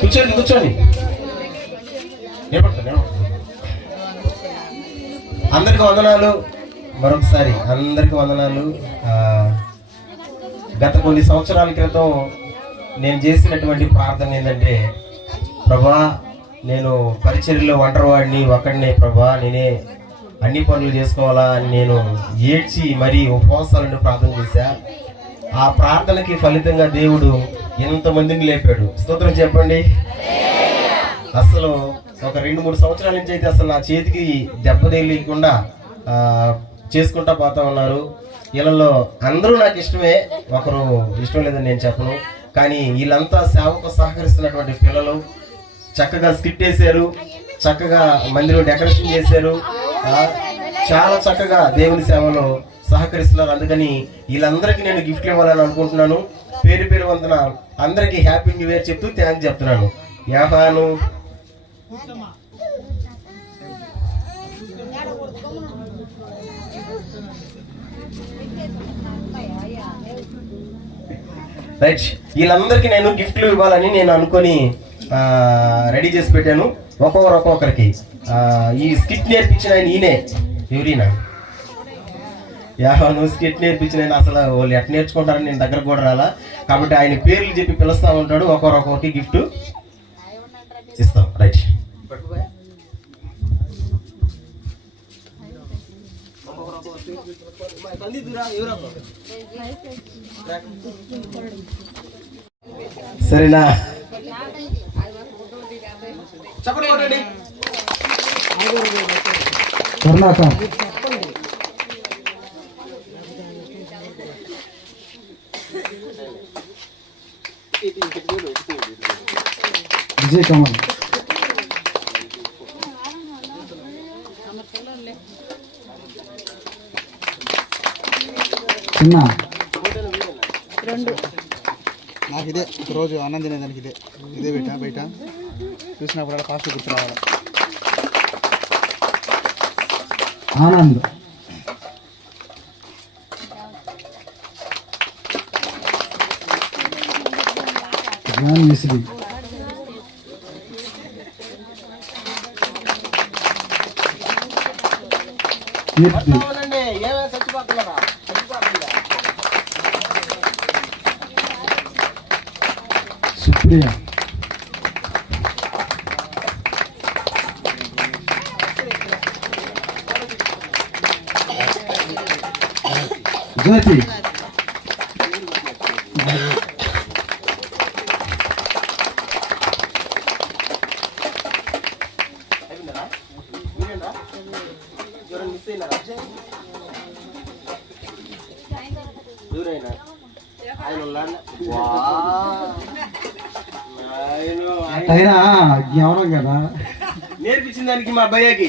కూర్చోండి కూర్చోండి. అందరికి వందనాలు. మరొకసారి అందరికి వందనాలు. గత కొన్ని సంవత్సరాల క్రితం నేను చేసినటువంటి ప్రార్థన ఏంటంటే, ప్రభా నేను పరిచర్యలో ఒంటరివాడిని, ఒక్కడినే ప్రభా, నేనే అన్ని పనులు చేసుకోవాలా అని నేను ఏడ్చి మరీ ఉపవాసాలను ప్రార్థన చేశా. ఆ ప్రార్థనకి ఫలితంగా దేవుడు ఎంతమందిని లేపాడు. స్తోత్రం చెప్పండి. అసలు ఒక 2-3 సంవత్సరాల నుంచి అయితే అసలు నా చేతికి దెబ్బ తగిలికుండా చేసుకుంటా పోతా ఉన్నారు. వీళ్ళలో అందరూ నాకు ఇష్టమే, ఒకరు ఇష్టం లేదని నేను చెప్పను. కానీ వీళ్ళంతా సేవకు సహకరిస్తున్నటువంటి పిల్లలు. చక్కగా స్కిట్ వేశారు, చక్కగా మందిలో డెకరేషన్ చేశారు, చాలా చక్కగా దేవుని సేవలో సహకరిస్తున్నారు. అందుకని వీళ్ళందరికీ నేను గిఫ్ట్లు ఇవ్వాలని అనుకుంటున్నాను. పేరు పేరు వందన అందరికీ హ్యాపీ న్యూ ఇయర్ చెప్తూ థ్యాంక్స్ చెప్తున్నాను. యాహాను రైట్. వీళ్ళందరికీ నేను గిఫ్ట్లు ఇవ్వాలని నేను అనుకొని రెడీ చేసి పెట్టాను. ఒక్కొక్కరికి ఈ స్కిట్ నేర్పించిన ఆయన ఈయనే. ఎవరైనా నువ్వు స్కిట్ నేర్పించిన ఆయన అసలు వాళ్ళు ఎట్లా నేర్చుకుంటారని నేను దగ్గర కూడా రాలా. కాబట్టి ఆయన పేర్లు చెప్పి పిలుస్తూ ఉంటాడు. ఒక్కొక్కరికి గిఫ్ట్ ఇస్తాం. రైట్. సరేనా? చెప్పండి. విజయ్ కమల్ చిన్న నాకు ఇదే రోజు అన్నం తినేదానికి ఇదే బయట చూసినప్పుడు ఫాస్ట్ గుర్తు రావాలి. ఆనంద్ జాన్ మిస్రి కీర్తి సుప్రియ జ్యోతి అయినా జ్ఞానం కదా నేర్పించిన దానికి మా అబ్బాయికి.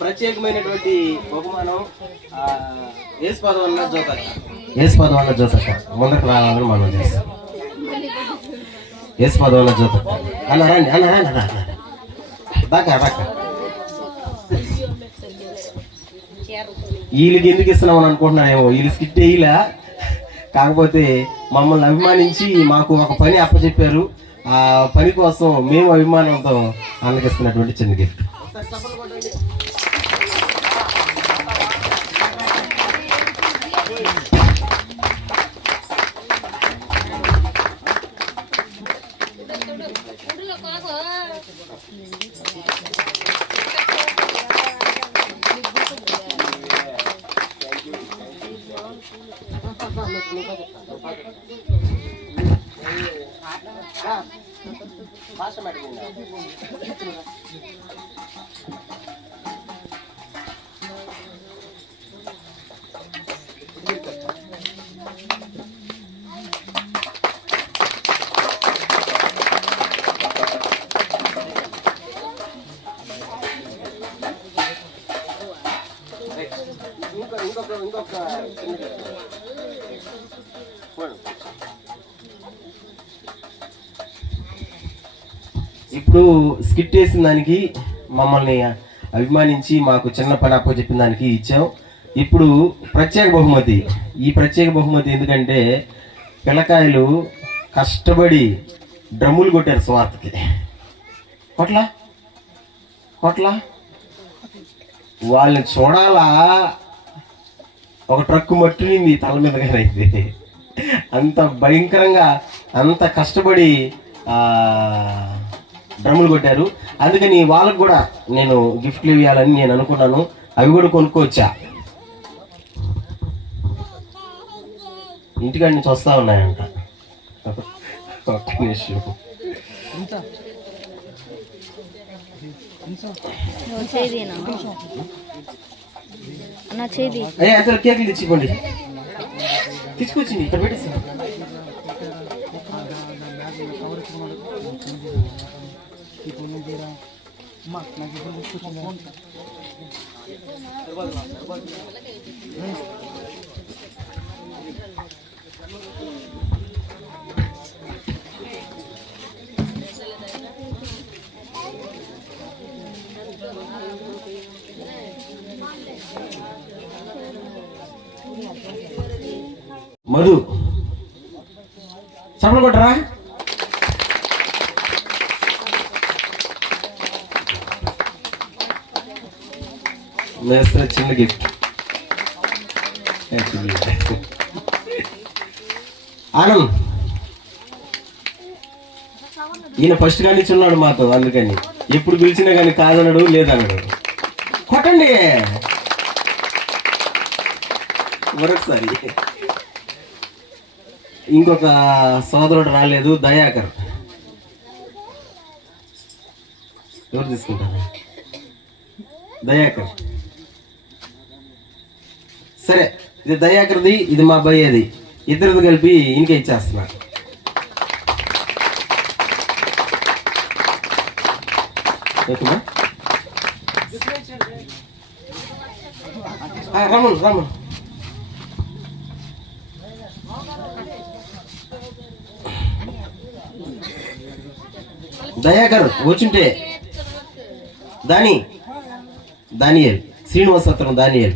ప్రత్యేకమైనటువంటి బహుమానం ఏసుపాదం వల్ల జోతక్క ముందుకు రావాలని మనం చేస్తాం. ఏసుపాదం వల్ల జోతక్క అన్నారండి బాగా వీళ్ళకి ఎందుకు ఇస్తున్నామని అనుకుంటున్నారేమో. వీళ్ళు స్కిట్ వేయలే, కాకపోతే మమ్మల్ని అభిమానించి మాకు ఒక పని అప్పచెప్పారు. ఆ పని కోసం మేము అభిమానంతో అందకిస్తున్నటువంటి చిన్న గిఫ్ట్. ఇప్పుడు స్కిట్ వేసిన దానికి మమ్మల్ని అభిమానించి మాకు చిన్న పని అప్ప చెప్పిన దానికి ఇచ్చాం. ఇప్పుడు ప్రత్యేక బహుమతి. ఈ ప్రత్యేక బహుమతి ఎందుకంటే పిల్లకాయలు కష్టపడి డ్రమ్ములు కొట్టారు స్వార్థకి. కొట్లా వాళ్ళని చూడాలా, ఒక ట్రక్కు మట్టినింది తల మీదగానైతే. అంత భయంకరంగా అంత కష్టపడి డ్రమ్ములు కొట్టారు. అందుకని వాళ్ళకు కూడా నేను గిఫ్ట్లు ఇవ్వాలని నేను అనుకున్నాను. అవి కూడా కొనుక్కోవచ్చా, ఇంటికాడ నుంచి వస్తా ఉన్నాయంట. ఒక్క నిమిషం. అతను కేకులు తెచ్చిపోండి, తీసుకొచ్చింది ఇక్కడ పెట్టేసి. మధు చప్పలు కొట్టరా. చిన్న గిఫ్ట్. ఆనంద్ ఈయన ఫస్ట్ కానీ ఉన్నాడు మాతో, అందుకని ఎప్పుడు పిలిచినా కానీ కాదనడు లేదనడు. కొట్టండి మరొకసారి. ఇంకొక సోదరుడు రాలేదు, దయాకర్. ఎవరు తీసుకుంటారు? దయాకర్. సరే, ఇది దయాకర్ది, ఇది మా భయ్యది. ఇద్దరిది కలిపి ఇంకే ఇచ్చేస్తున్నా. రమణ్ రమణ్ దయాకర్ వచ్చుంటే దానియేల్ శ్రీనివాసత్రం దానియేల్